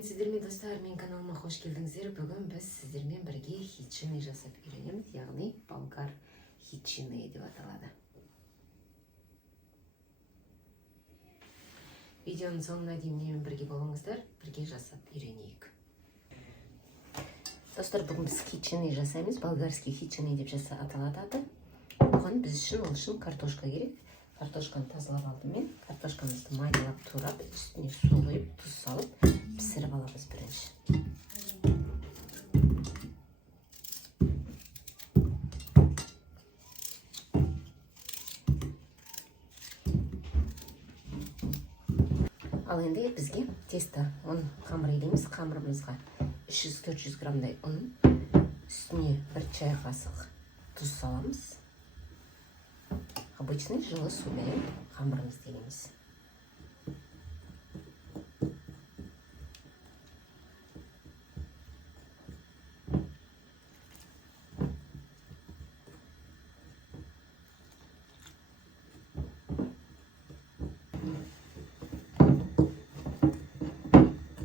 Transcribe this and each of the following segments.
Сәлеметсіздер ме достар, мен каналыма қош келдіңіздер. Бүгін біз сіздермен бірге хитчины жасап үйренеміз, яғни болгар хитчины деп аталады. Видеоның соңына дейін менімен бірге болыңыздар, бірге жасап үйренейік. Достар, бүгін біз хитчины жасаймыз, болгарский хитчины деп аталады аты. Оған біз үшін картошка керек. Картошканы тазалап алдым мен. Картошкамызды майдалап турап, үстіне су құйып, тұз салып, пісіріп аламыз бірінші. Ал енді бізге тесто, қамыр илейміз. Қамырымызға 300-400 граммдай ұн, үстіне 1 чай қасық тұз саламыз. Обычный жылы сумен қамырымызды илейміз.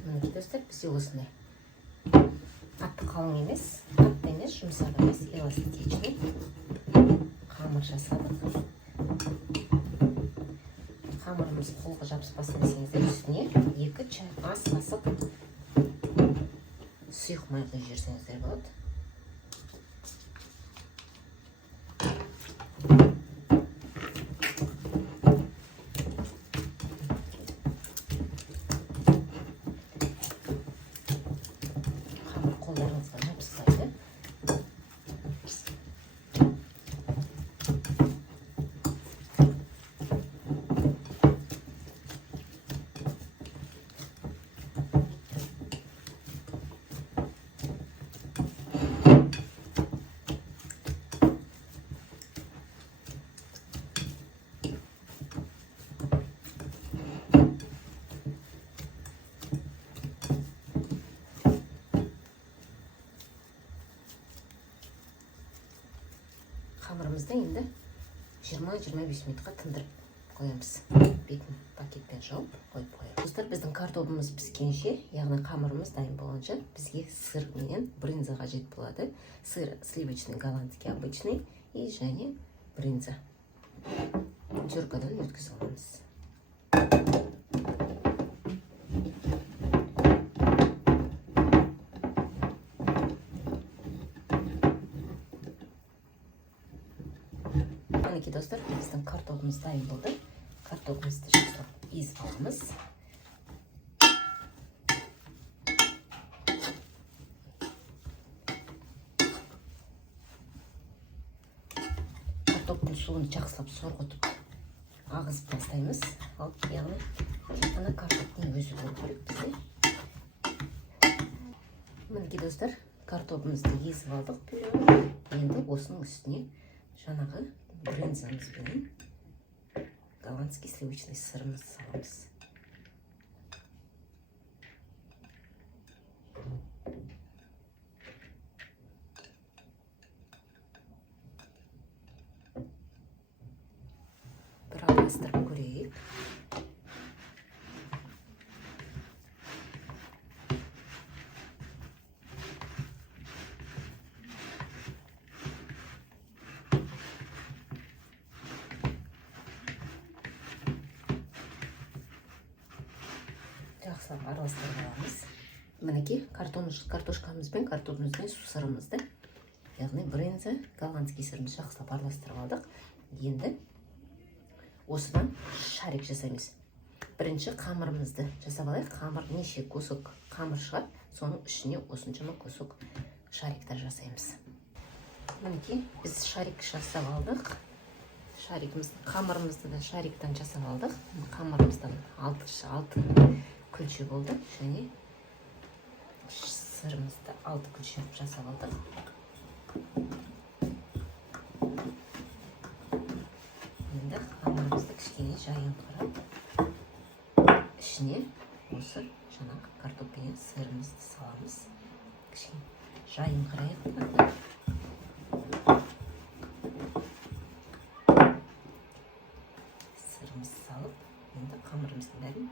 Мінекей достар, бізде осындай. Қатты қалың емес, қатты емес, жұмсақ емес, эластичный қамыр жасадық. Қамырымыз қолға жабыспасын десеңіздер, үстіне 2 чай ас қасық сұйық май құйып жіберсеңіздер болады. Қамыр қолдарыңызға жабыспайды. Қамырымызды енді 20-25 минутқа тындырып қоямыз. Бетін пакетпен жауып қойып қоямыз. Достар, біздің картобымыз піскенше, яғни қамырымыз дайын болғанша, бізге сыр менен брынза қажет болады. Сыр сливочный, голландский обычный и және брынза. Теркадан өткізіп аламыз. Мінекей достар, біздің картобымыз дайын болды. Картобымызды жасап езіп аламыз. Картоптың суын жақсылап сорғытып ағызып тастаймыз. Яғни ана картоптың өзі болу керек бізде. Мінекей достар, картобымызды езіп алдық. Енді осының үстіне жаңағы брынзамыз бен голландский сливочный сырымызды саламыз. Бір араластырып көрейік. Жақсылап араластырып аламыз. Мінекей картошкамыз бен картопымызбен су сырымызды, яғни брынза, голландский сырымызды жақсылап араластырып алдық. Енді осыдан шарик жасаймыз. Бірінші қамырымызды жасап алайық. Қамыр неше кусок қамыр шығады, соның ішіне осыншама кусок шариктар жасаймыз. Мінекей біз шарик жасап алдық. Қамырымызды да шариктан жасап алдық. Қамырымыздан 6 күлше болды, және сырымызды 6 күлше жасап алдық. Енді қамырымызды кішкене жайыңқырап, ішіне осы жаңағы картоп пен сырымызды саламыз. Кішкене жайыңқырайық. Сырымызды салып, енді қамырымыздың бәрін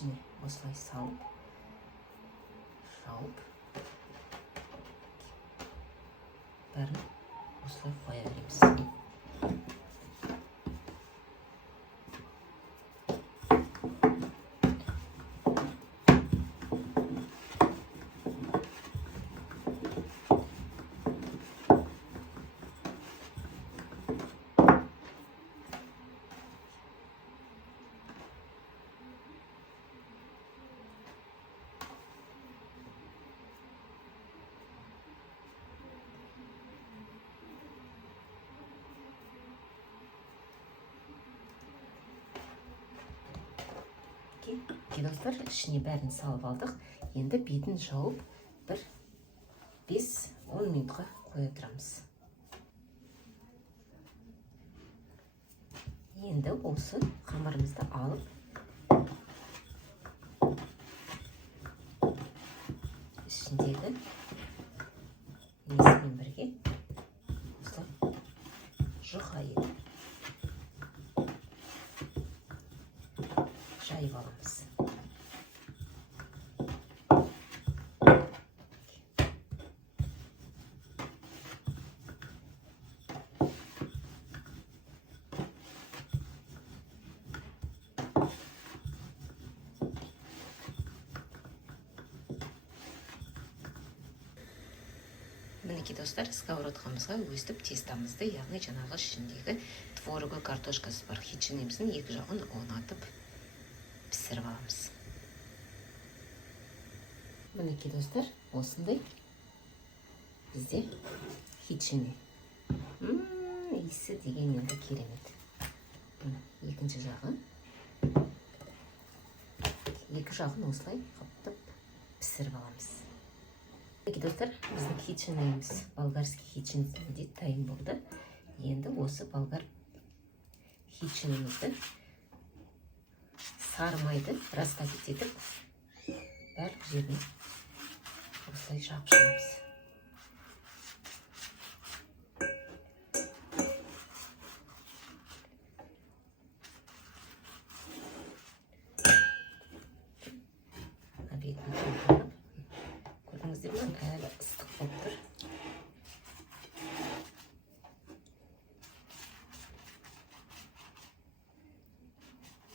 ішіне осылай салып, жауып, бәрін осылай қоя береміз. Достар, ішіне бәрін салып алдық. Енді бетін жауып, бір 5-10 минутқа қоя тұрамыз. Енді осы қамырымызды алып, ішіндегі несімен бірге осылай жұқа етіп жайып аламыз. Мінекей достар, сковородкамызға өстіп тестамызды, яғни жаңағы ішіндегі творогы, картошкасы бар хичинеміздің екі жағын орнатып пісіріп аламыз. Мінекей достар, осындай бізде хичине. Иісі деген енді керемет. Екінші жағын, екі жағын осылай қаптап пісіріп аламыз. Достар, біздің хичинеміз, болгарский хичинеміз дайын болды. Енді осы болгар хичинемізді сары майды раскатить етіп, барлық жеріне осылай жапып шығамыз. Әлі ыстық болып тұр.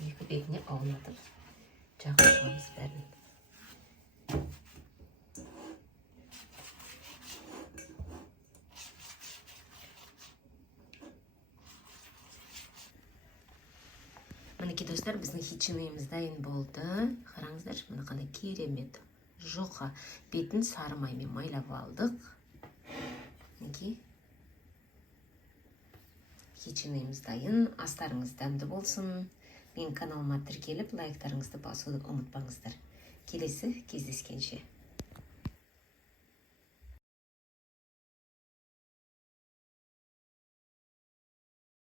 Екі бетіне аунатып жағып шығамыз бәрін. Мінекей достар, біздің хичинеміз дайын болды. Қараңыздар, мына қандай керемет. Жұқа бетін сары маймен майлап алдық. Хичинеміз дайын. Астарыңыз дәмді болсын. Менің каналыма тіркеліп, лайктарыңызды басуды ұмытпаңыздар. Келесі кездескенше.